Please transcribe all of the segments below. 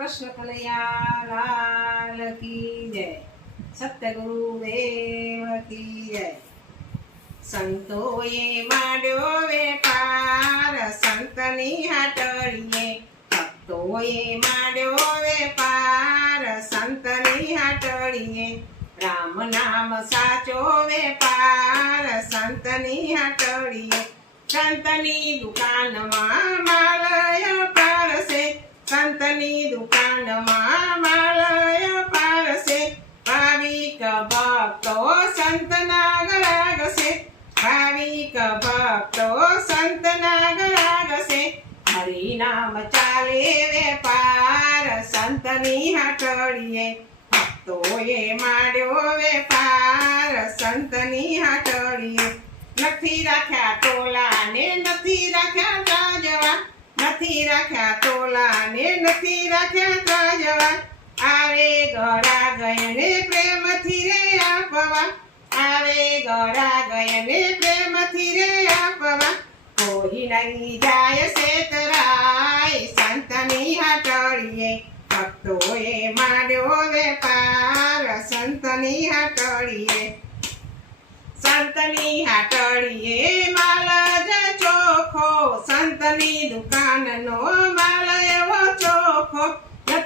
कृष्ण कल्याण की जय सत्य गुरुदेव की जय संतो ये माडो व्यापार संतनी हटरिए भक्तो ये माडो व्यापार संतनी हटरिए राम नाम साचो व्यापार संतनी हटरिए संतनी दुकान मा ભાવિક ભક્તો સંતના ગળા ઘસે ભાવિક ભક્તો સંતના ગળા ઘસે હરી નામ ચાલે વેપાર સંતની હાટડીએ ભક્તોએ માંડ્યો નથી રાખ્યા તોલા ને નથી રાખ્યા જવા નથી રાખ્યા તોલા ને નથી રાખ્યા જવા गड़ा गयने प्रेम थी रे आपवा आवे गड़ा गयने प्रेम थी रे आपवा कोई नहीं जाए से तराय संतनी हटोड़िए भक्तो ये मारो व्यापार संतनी हटोड़िए संतनी हटोड़िए माल चोखो संतनी दुकान नो माल चोखो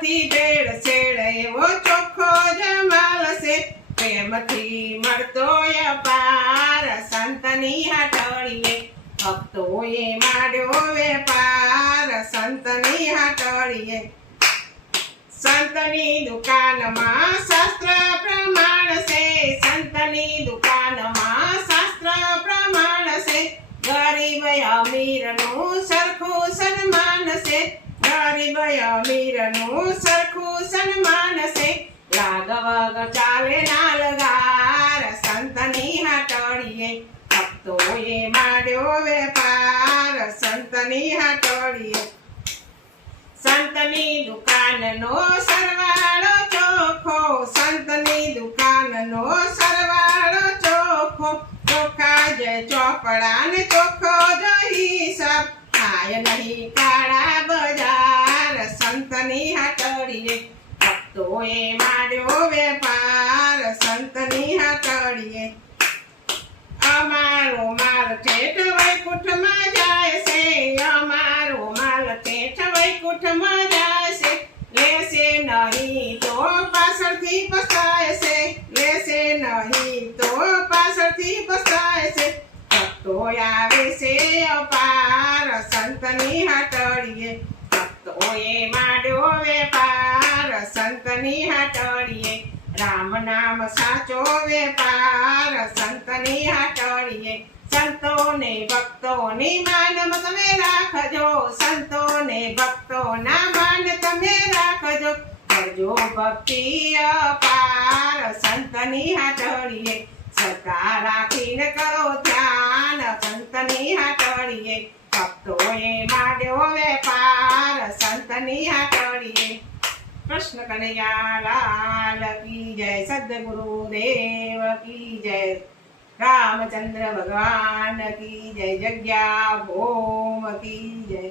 थी डेढ़ छेड़े वो चोखो जमाल से प्रेम थी मरतो ये पार संतनी हटोड़िए भक्तो ये माड़ो वे पार संतनी हटोड़िए संतनी दुकान मा शास्त्र प्रमाण से संतनी दुकान मा शास्त्र प्रमाण से गरीब अमीर नो सरखो से गरीब या નો સરકુ સન્માન સે લાગા ગચા વે નાલ ગાર સંતની હા ટાળીય ખપ્તો એ માડ્યો વે પાર સંતની હા ટાળીય સંતની દુકાન નો સરવાળો ચોખો સંતની દુકાન નો સરવાળો ચોખો કોખાજે ચોપડા ને ચોખો રહી હિસાબ આય નહીં ક મળીએ અમારો માલ ઠેઠ વૈકુંઠમાં જાય છે અમારો માલ ઠેઠ વૈકુંઠમાં જાય છે લેશે નહીં તો પાછળથી પસાય છે લેશે નહીં તો પાછળથી પસાય છે આવે છે અપાર સંતની તો એ માંડ્યો વેપાર નામ સાચો વેપાર સંતની હાટડીએ સંતોને ભક્તોની માન તમે રાખજો સંતોને ભક્તોના માન તમે રાખજો કરજો ભક્તિ અપાર સંતની હાટડીએ સરકાર રાખીને કરો ધ્યાન સંતની હાટડીએ ભક્તોએ માંડ્યો વેપાર સંતની હાટડીએ કૃષ્ણ કનૈયા લાલ કી જય સદગુરુદેવ કી જય રામચંદ્ર ભગવાન કી જય જગ્યા ભોમ કી જય